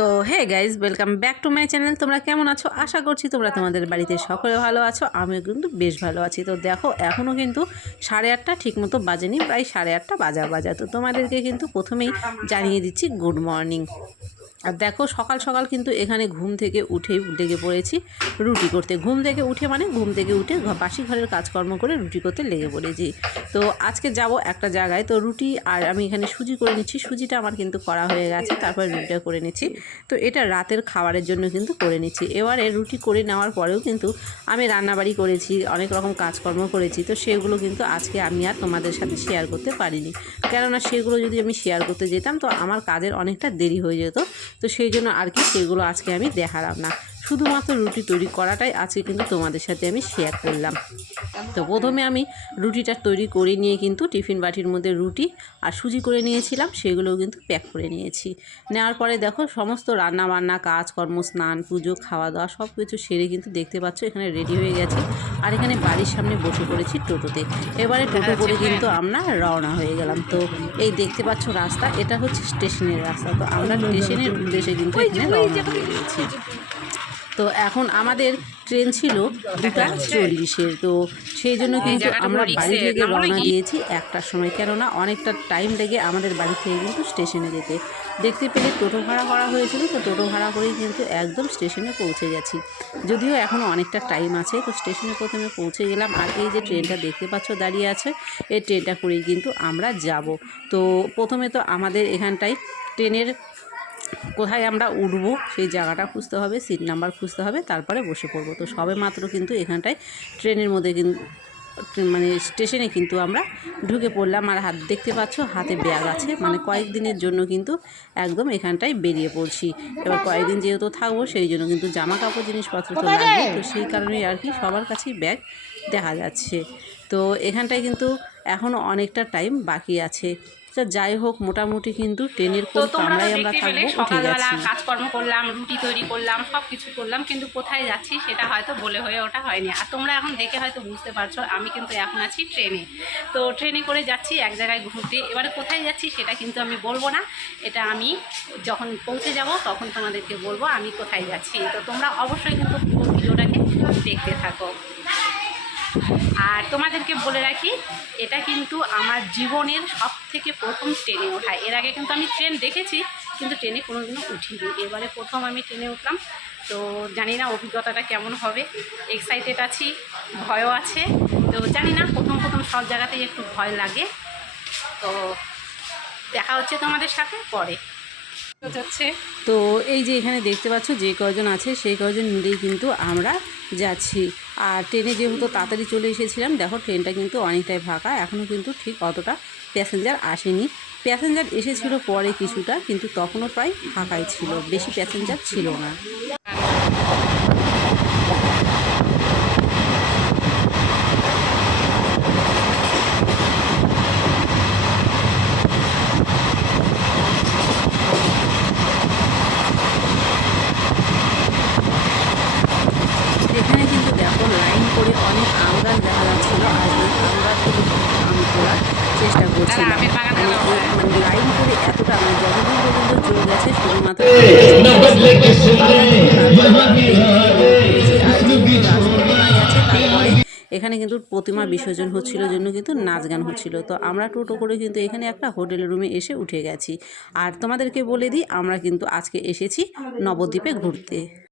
তো hey guys welcome back to my channel তোমরা কেমন আছো? আশা করছি তোমরা তোমাদের বাড়িতে সকলে ভালো আছো। আমিও কিন্তু বেশ ভালো আছি। তো দেখো এখনও কিন্তু সাড়ে আটটা, ঠিকমতো বাজেনি, প্রায় সাড়ে আটটা বাজা বাজা। তো তোমাদেরকে কিন্তু প্রথমেই জানিয়ে দিচ্ছি গুড মর্নিং আর দেখো সকাল সকাল কিন্তু এখানে ঘুম থেকে উঠেই লেগে পড়েছি রুটি করতে। ঘুম থেকে উঠে মানে ঘুম থেকে উঠে বাসি ঘরের কাজকর্ম করে রুটি করতে লেগে পড়েছি। তো আজকে যাব একটা জায়গায়। তো রুটি আর আমি এখানে সুজি করে নিচ্ছি। সুজিটা আমার কিন্তু করা হয়ে গেছে, তারপর রুটিটা করে নিচ্ছি। তো এটা রাতের খাবারের জন্য কিন্তু করে নিচ্ছি। এবারে রুটি করে নেওয়ার পরেও কিন্তু আমি রান্নাবাড়ি করেছি, অনেক রকম কাজকর্ম করেছি। তো সেগুলো কিন্তু আজকে আমি আর তোমাদের সাথে শেয়ার করতে পারিনি। কেননা সেগুলো যদি আমি শেয়ার করতে যেতাম তো আমার কাজের অনেকটা দেরি হয়ে যেত। তো সেই জন্য আর কি সেগুলো আজকে আমি দেখালাম না। শুধুমাত্র রুটি তৈরি করাটাই আজকে কিন্তু তোমাদের সাথে আমি শেয়ার করলাম। তো প্রথমে আমি রুটিটা তৈরি করে নিয়ে কিন্তু টিফিন বাটির মধ্যে রুটি আর সুজি করে নিয়েছিলাম সেগুলোও কিন্তু প্যাক করে নিয়েছি। নেওয়ার পরে দেখো সমস্ত রান্না বান্না কাজকর্ম স্নান পুজো খাওয়া দাওয়া সব কিছু সেরে কিন্তু দেখতে পাচ্ছ এখানে রেডি হয়ে গেছে। আর এখানে বাড়ির সামনে বসে পড়েছি টোটোতে। এবারে টোটো করে কিন্তু আমরা রওনা হয়ে গেলাম। তো এই দেখতে পাচ্ছ রাস্তা এটা হচ্ছে স্টেশনের রাস্তা। তো আমরা স্টেশনের উদ্দেশ্যে কিন্তু এখানে রওনা দিয়ে দিয়েছি তো এখন আমাদের ট্রেন ছিল দুটা চল্লিশের। তো সেই জন্য কিন্তু আমরা বাড়ি থেকে রওনা দিয়েছি একটার সময় কেননা অনেকটা টাইম লেগে আমাদের বাড়ি থেকে কিন্তু স্টেশনে যেতে। দেখতে পেলে টোটো ভাড়া করা হয়েছিল তো টোটো ভাড়া করেই কিন্তু একদম স্টেশনে পৌঁছে গেছি। যদিও এখনও অনেকটা টাইম আছে তো স্টেশনে প্রথমে পৌঁছে গেলাম আর এই যে ট্রেনটা দেখতে পাচ্ছ দাঁড়িয়ে আছে এই ট্রেনটা করেই কিন্তু আমরা যাব। তো প্রথমে তো আমাদের এখানটায় ট্রেনের কোথায় আমরা উঠবো সেই জায়গাটা খুঁজতে হবে সিট নাম্বার খুঁজতে হবে তারপরে বসে পড়ব। তো সবে মাত্র কিন্তু এখানটায় ট্রেনের মধ্যে কিন্তু মানে স্টেশনে কিন্তু আমরা ঢুকে পড়লাম। আর হাত দেখতে পাচ্ছ হাতে ব্যাগ আছে। মানে কয়েকদিনের জন্য কিন্তু একদম এখানটায় বেরিয়ে পড়ছি। এবার কয়েকদিন যেহেতু থাকব সেই জন্য কিন্তু জামা কাপড় জিনিসপত্র তো লাগবে। তো সেই কারণেই আর কি সবার কাছেই ব্যাগ দেখা যাচ্ছে। তো এখানটায় কিন্তু এখনও অনেকটা টাইম বাকি আছে। তো যাই হোক মোটামুটি কিন্তু ট্রেনের কোন কামরায় আমরা থাকব উঠে সকালবেলা গেছি। কাজকর্ম করলাম রুটি তৈরি করলাম সব কিছু করলাম কিন্তু কোথায় যাচ্ছি সেটা হয়তো বলে হয়ে ওঠা হয়নি। আর তোমরা এখন দেখে হয়তো বুঝতে পারছ আমি কিন্তু এখন আছি ট্রেনে। তো ট্রেনে করে যাচ্ছি এক জায়গায় ঘুরতে। এবারে কোথায় যাচ্ছি সেটা কিন্তু আমি বলব না। এটা আমি যখন পৌঁছে যাব তখন তোমাদেরকে বলব আমি কোথায় যাচ্ছি। তো তোমরা অবশ্যই কিন্তু পুরো ভিডিওটাকে দেখতে থাকো। আর তোমাদেরকে বলে রাখি, এটা কিন্তু আমার জীবনের সব থেকে প্রথম ট্রেনে ওঠা। এর আগে কিন্তু আমি ট্রেন দেখেছি, কিন্তু ট্রেনে কোনোদিনও উঠিনি। এবারে প্রথম আমি ট্রেনে উঠলাম। তো জানি না অভিজ্ঞতাটা কেমন হবে। এক্সাইটেড আছি, ভয়ও আছে। তো জানি না, প্রথম প্রথম সব জায়গাতেই একটু ভয় লাগে। তো দেখা হচ্ছে তোমাদের সাথে পরে। তো এই যে এখানে দেখতে পাচ্ছ যে কয়জন আছে, সেই কয়জন মিলেই কিন্তু আমরা যাচ্ছি। আর ট্রেনে যেহেতু তাড়াতাড়ি চলে এসেছিলাম, দেখো ট্রেনটা কিন্তু অনেকটাই ফাঁকা এখনও কিন্তু ঠিক অতটা প্যাসেঞ্জার আসেনি। প্যাসেঞ্জার এসেছিল পরে কিছুটা, কিন্তু তখনও প্রায় ফাঁকাই ছিল, বেশি প্যাসেঞ্জার ছিল না এখানে কিন্তু দেখো লাইন করে অনেক আম গাছ দেখা যাচ্ছিল আর এই আম গাছ থেকে আম তোলার চেষ্টা করছি মানে লাইন করে এতটা আমি যতদূর পর্যন্ত চলে গেছে শুধুমাত্র এখানে কিন্তু প্রতিমা বিসর্জন হচ্ছিল জন্য কিন্তু নাচ গান হচ্ছিল। তো আমরা টোটো করে কিন্তু এখানে একটা হোটেল রুমে এসে উঠে গেছি। আর তোমাদেরকে বলে দিই আমরা কিন্তু আজকে এসেছি নবদ্বীপে ঘুরতে।